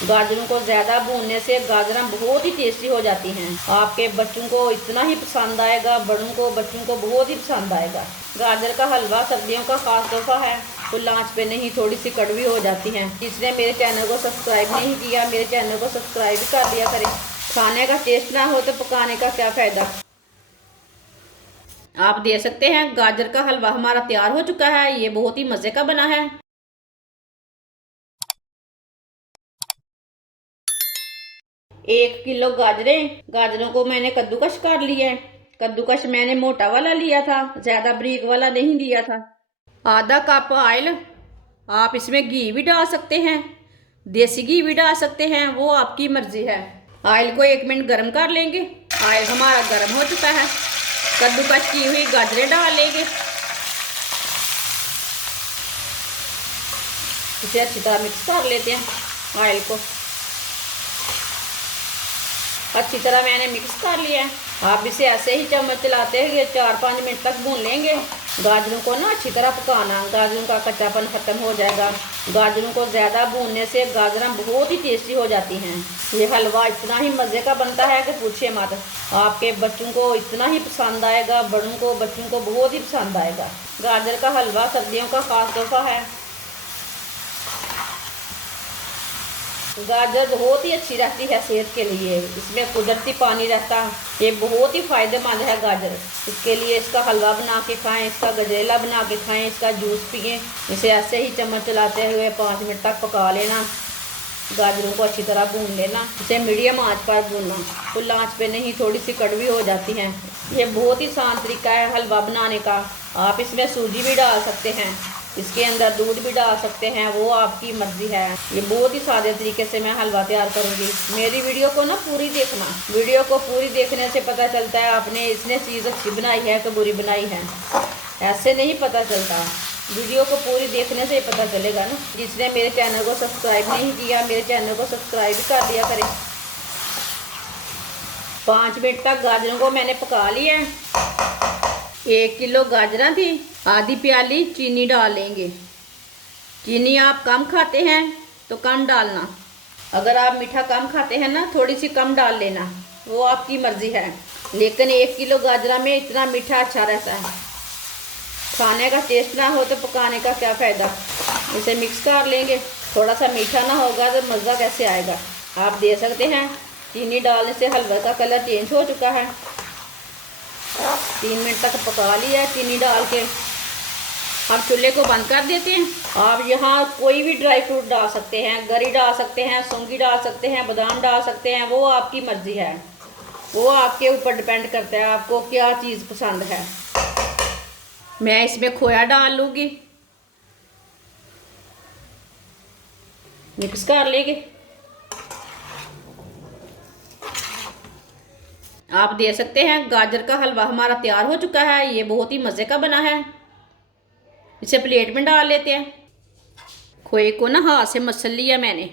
गाजरों को ज़्यादा भूनने से गाजरां बहुत ही टेस्टी हो जाती हैं। आपके बच्चों को इतना ही पसंद आएगा, बड़ों को बच्चों को बहुत ही पसंद आएगा। गाजर का हलवा सर्दियों का खास तोहफा है। तो लांच पे नहीं, थोड़ी सी कड़वी हो जाती हैं। जिसने मेरे चैनल को सब्सक्राइब नहीं किया, मेरे चैनल को सब्सक्राइब कर लिया करें। खाने का टेस्ट ना हो तो पकाने का क्या फ़ायदा। आप देख सकते हैं गाजर का हलवा हमारा तैयार हो चुका है। ये बहुत ही मज़े का बना है। 1 किलो गाजरों को मैंने कद्दूकश कर लिया है। कद्दूकश मैंने मोटा वाला लिया था, ज्यादा बारीक वाला नहीं लिया था। आधा कप ऑयल, आप इसमें घी भी डाल सकते हैं, देसी घी भी डाल सकते हैं, वो आपकी मर्जी है। ऑयल को 1 मिनट गर्म कर लेंगे। ऑयल हमारा गर्म हो चुका है। कद्दूकश की हुई गाजरें डाल लेंगे। इसे अच्छी तरह मिक्स कर लेते हैं। ऑयल को अच्छी तरह मैंने मिक्स कर लिया है। आप इसे ऐसे ही चम्मच चलाते हुए 4-5 मिनट तक भून लेंगे। गाजरों को ना अच्छी तरह पकाना, गाजरों का कच्चापन ख़त्म हो जाएगा। गाजरों को ज़्यादा भूनने से गाजरां बहुत ही टेस्टी हो जाती हैं। ये हलवा इतना ही मज़े का बनता है कि पूछिए मत। आपके बच्चों को इतना ही पसंद आएगा, बड़ों को बच्चों को बहुत ही पसंद आएगा। गाजर का हलवा सर्दियों का खास तोहफा है। गाजर बहुत ही अच्छी रहती है सेहत के लिए, इसमें कुदरती पानी रहता है। ये बहुत ही फायदेमंद है गाजर। इसके लिए इसका हलवा बना के खाएं, इसका गजरेला बना के खाएं, इसका जूस पिएं। इसे ऐसे ही चम्मच चलाते हुए 5 मिनट तक पका लेना। गाजरों को अच्छी तरह भून लेना। इसे मीडियम आंच पर भूनना, फुल आंच पे नहीं, थोड़ी सी कड़वी हो जाती हैं। ये बहुत ही आसान तरीका है हलवा बनाने का। आप इसमें सूजी भी डाल सकते हैं, इसके अंदर दूध भी डाल सकते हैं, वो आपकी मर्जी है। ये बहुत ही सादे तरीके से मैं हलवा तैयार करूंगी। मेरी वीडियो को ना पूरी देखना। वीडियो को पूरी देखने से पता चलता है आपने इसने चीज़ अच्छी बनाई है कि बुरी बनाई है। ऐसे नहीं पता चलता, वीडियो को पूरी देखने से ही पता चलेगा ना। जिसने मेरे चैनल को सब्सक्राइब नहीं किया, मेरे चैनल को सब्सक्राइब कर लिया करें। 5 मिनट तक गाजरों को मैंने पका लिया है। 1 किलो गाजरा थी, आधी प्याली चीनी डाल लेंगे। चीनी आप कम खाते हैं तो कम डालना, अगर आप मीठा कम खाते हैं ना थोड़ी सी कम डाल लेना, वो आपकी मर्जी है। लेकिन 1 किलो गाजरा में इतना मीठा अच्छा रहता है। खाने का टेस्ट ना हो तो पकाने का क्या फ़ायदा। इसे मिक्स कर लेंगे। थोड़ा सा मीठा ना होगा तो मज़ा कैसे आएगा। आप दे सकते हैं चीनी डालने से हलवे का कलर चेंज हो चुका है। 3 मिनट तक पका लिया चीनी डाल के। हम चूल्हे को बंद कर देते हैं। आप यहाँ कोई भी ड्राई फ्रूट डाल सकते हैं, गरी डाल सकते हैं, सौंगी डाल सकते हैं, बादाम डाल सकते हैं, वो आपकी मर्जी है। वो आपके ऊपर डिपेंड करता है आपको क्या चीज़ पसंद है। मैं इसमें खोया डाल लूँगी, मिक्स कर लेंगे। आप दे सकते हैं गाजर का हलवा हमारा तैयार हो चुका है। ये बहुत ही मज़े का बना है। इसे प्लेट में डाल लेते हैं। खोए को ना हाथ से मसल लिया मैंने,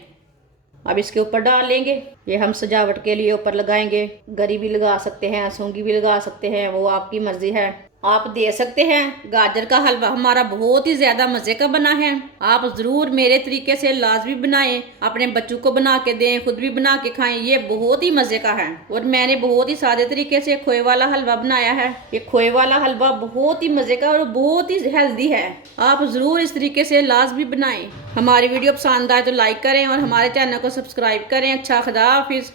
अब इसके ऊपर डाल लेंगे। ये हम सजावट के लिए ऊपर लगाएंगे। गरी भी लगा सकते हैं, सौंगी भी लगा सकते हैं, वो आपकी मर्जी है। आप दे सकते हैं। गाजर का हलवा हमारा बहुत ही ज़्यादा मज़े का बना है। आप ज़रूर मेरे तरीके से लाजमी बनाएं, अपने बच्चों को बना के दें, खुद भी बना के खाएं। ये बहुत ही मज़े का है और मैंने बहुत ही सादे तरीके से खोए वाला हलवा बनाया है। ये खोए वाला हलवा बहुत ही मज़े का और बहुत ही हेल्दी है। आप ज़रूर इस तरीके से लाजमी बनाएं। हमारी वीडियो पसंद आए तो लाइक करें और हमारे चैनल को सब्सक्राइब करें। अच्छा, खुदा हाफिज़।